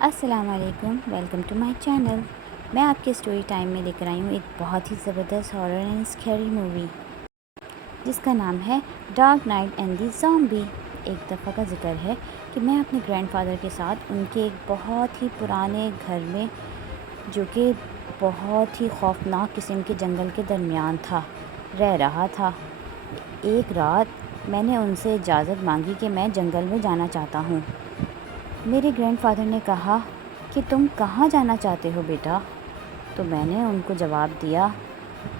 السلام علیکم، welcome to my channel. میں آپ کے اسٹوری ٹائم میں لے کر آئی ہوں ایک بہت ہی زبردست ہارر اینڈ اسکیری مووی جس کا نام ہے dark night and the zombie. ایک دفعہ کا ذکر ہے کہ میں اپنے گرینڈ فادر کے ساتھ ان کے ایک بہت ہی پرانے گھر میں، جو کہ بہت ہی خوفناک قسم کے جنگل کے درمیان تھا، رہ رہا تھا۔ ایک رات میں نے ان سے اجازت مانگی کہ میں جنگل میں جانا چاہتا ہوں۔ میرے گرینڈ فادر نے کہا کہ تم کہاں جانا چاہتے ہو بیٹا؟ تو میں نے ان کو جواب دیا،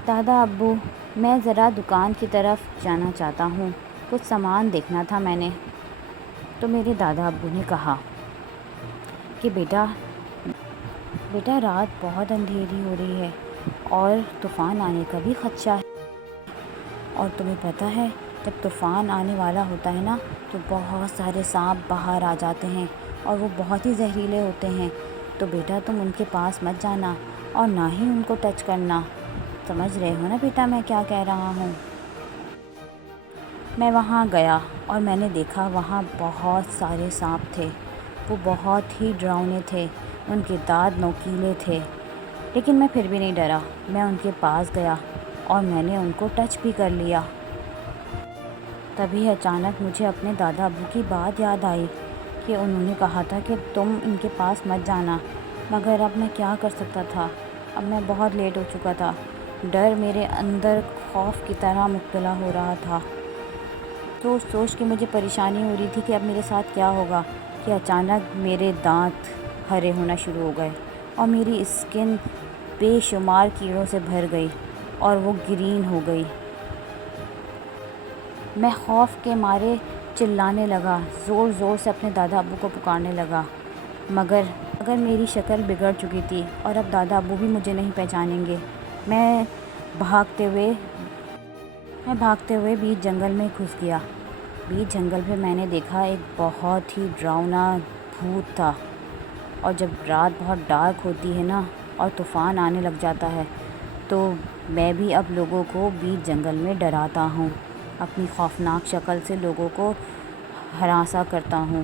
دادا ابو، میں ذرا دکان کی طرف جانا چاہتا ہوں، کچھ سامان دیکھنا تھا میں نے۔ تو میرے دادا ابو نے کہا کہ بیٹا رات بہت اندھیری ہو رہی ہے اور طوفان آنے کا بھی خدشہ ہے، اور تمہیں پتہ ہے جب طوفان آنے والا ہوتا ہے نا تو بہت سارے سانپ باہر آ جاتے ہیں اور وہ بہت ہی زہریلے ہوتے ہیں، تو بیٹا تم ان کے پاس مت جانا اور نہ ہی ان کو ٹچ کرنا۔ سمجھ رہے ہو نا بیٹا میں کیا کہہ رہا ہوں؟ میں وہاں گیا اور میں نے دیکھا وہاں بہت سارے سانپ تھے۔ وہ بہت ہی ڈراؤنے تھے، ان کے دانت نوکیلے تھے، لیکن میں پھر بھی نہیں ڈرا۔ میں ان کے پاس گیا اور میں نے ان کو ٹچ بھی کر لیا۔ تبھی اچانک مجھے اپنے دادا ابو کی بات یاد آئی کہ انہوں نے کہا تھا کہ تم ان کے پاس مت جانا، مگر اب میں کیا کر سکتا تھا؟ اب میں بہت لیٹ ہو چکا تھا۔ ڈر میرے اندر خوف کی طرح مبتلا ہو رہا تھا۔ سوچ کے مجھے پریشانی ہو رہی تھی کہ اب میرے ساتھ کیا ہوگا کہ اچانک میرے دانت ہرے ہونا شروع ہو گئے اور میری اسکن بے شمار کیڑوں سے بھر گئی اور وہ گرین ہو گئی۔ میں خوف کے مارے چلانے لگا، زور زور سے اپنے دادا ابو کو پکارنے لگا، مگر میری شکل بگڑ چکی تھی اور اب دادا ابو بھی مجھے نہیں پہچانیں گے۔ میں بھاگتے ہوئے بیچ جنگل میں گھس گیا۔ بیچ جنگل میں میں نے دیکھا ایک بہت ہی ڈراؤنا بھوت تھا، اور جب رات بہت ڈارک ہوتی ہے نا اور طوفان آنے لگ جاتا ہے تو میں بھی اب لوگوں کو بیچ جنگل میں ڈراتا ہوں، اپنی خوفناک شکل سے لوگوں کو ہراساں کرتا ہوں۔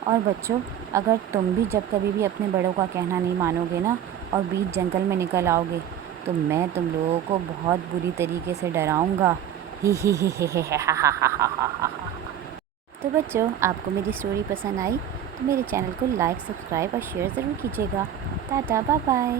اور بچوں، اگر تم بھی جب کبھی بھی اپنے بڑوں کا کہنا نہیں مانو گے نا اور بیچ جنگل میں نکل آؤ گے تو میں تم لوگوں کو بہت بری طریقے سے ڈراؤں گا۔ ہی ہی ہی ہی ہی ہا ہا ہا ہا ہا ہا۔ تو بچوں، آپ کو میری اسٹوری پسند آئی تو میرے چینل کو لائک، سبسکرائب اور شیئر ضرور کیجیے گا۔ Tata, bye bye.